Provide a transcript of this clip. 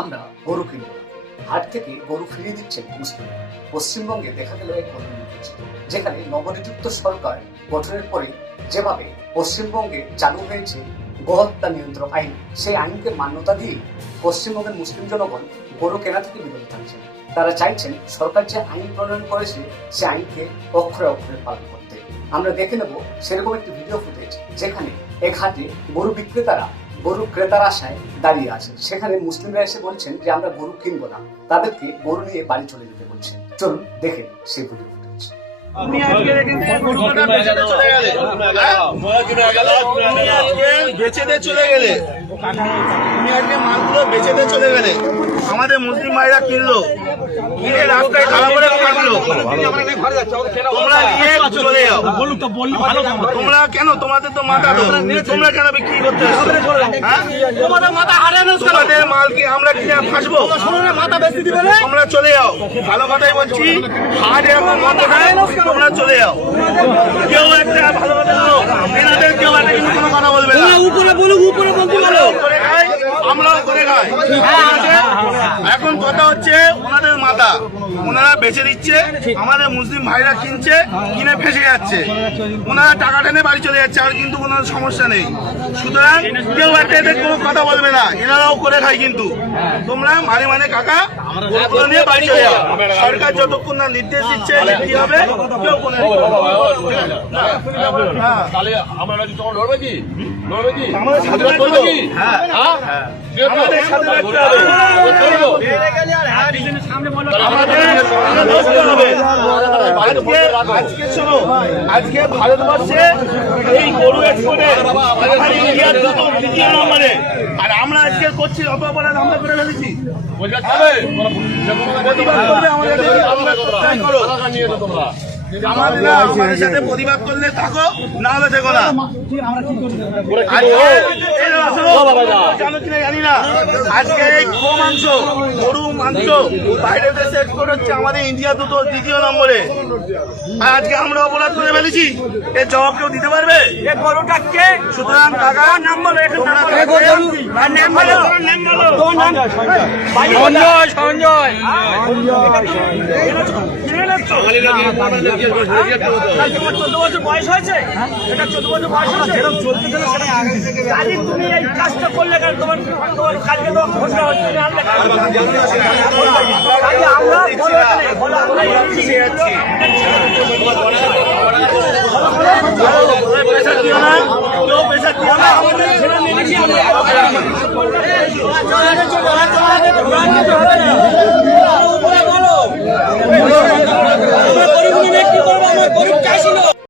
আমরা গরু কিনব না, হাট থেকে গরু ফিরিয়ে দিচ্ছেন মুসলিম। পশ্চিমবঙ্গে দেখা গেল এক ঘটনা ঘটেছে, যেখানে নবনিযুক্ত সরকার গঠনের পরে যেভাবে পশ্চিমবঙ্গে চালু হয়েছে গোহত্যা নিয়ন্ত্রণ আইন, সেই আইনকে মান্যতা দিয়ে পশ্চিমবঙ্গের মুসলিম জনগণ গরু কেনা থেকে বিরত থাকছেন। তারা চাইছেন সরকার যে আইন প্রণয়ন করেছে সে আইনকে অক্ষরে অক্ষরে পালন করতে। আমরা দেখে নেব সেরকম একটি ভিডিও ফুটেজ, যেখানে এক হাটে গরু বিক্রেতারা গরু ক্রেতার আশায় দাঁড়িয়ে আছে। সেখানে মুসলিমরা এসে বলছেন যে আমরা গরু কিনবো না, তাদেরকে গরু নিয়ে বাড়ি চলে যেতে বলছেন। চলুন দেখে সেই ভিডিও ফুটেজ। আপনি আজকে বেচে দিয়ে চলে গেলে তুমি আজকে মালগুলো বেচে দিয়ে চলে গেলে, আমাদের মুসলিম ভাইরা কিনলো, কিনে রাস্তায় খারাপ করে কাটলো, তোমরা নিয়ে চলে যাও। তোমরা কেন, তোমাদের তো মাথা, তোমরা কেন বিক্রি করতে আসছো? তোমাদের মাল কি আমরা কিনে ফাঁসবো? তোমরা চলে যাও, ভালো কথাই বলছি। হাট এরকম বন্ধ হয়, তোমরা চলে যাও। কেউ একটা ভালো কথা বলো, এনাদের কেউ একটা কিন্তু কোনো কথা বলবে না। উপরে বলুক, উপরে বলতে পারো, করে খাই, আমরাও করে খাই। এখন কথা হচ্ছে ওনাদের মাথা, ওনারা বেচে দিচ্ছে, আমাদের মুসলিম ভাইরা কিনছে, কিনে ফেসে যাচ্ছে, ওনারা টাকা টেনে বাড়ি চলে যাচ্ছে, আর কিন্তু কোনো সমস্যা নেই। সুতরাং কেউ একটা এদের কোনো কথা বলবে না, এনারাও করে খায়। কিন্তু তোমরা মানে কাকা গরুগুলো নিয়ে বাড়ি চলে যাও। সরকার যতক্ষণ না নির্দেশ দিচ্ছে কি হবে, কেউ কোনো আজকে ভারতবর্ষে এই গরু এক্সপোর্টে ইন্ডিয়ার দ্বিতীয় নম্বরে, আর আমরা আজকে করছি অত অপরাধ আমরা করে ফেলেছি। আমাদের সাথে প্রতিবাদ করলে থাকো, না হলে থেকো না। জানি না আজকে এই মাংস, গরু মাংস বাইরে দেশে এক্সপোর্ট হচ্ছে, আমাদের ইন্ডিয়া দ্বিতীয় নম্বরে। আর আজকে আমরা অপরাধ করে ফেলেছি, এর জবাব কেউ দিতে পারবে? সুতরাং টাকা নাম বলো, সঞ্জয় 14 বছর বয়স হয়েছে, এটা 14 বছর বয়স হয়েছে, তুমি এই কাজটা করলে কেন? তোমার কালকে তো ঘোষণা হচ্ছে, আমরা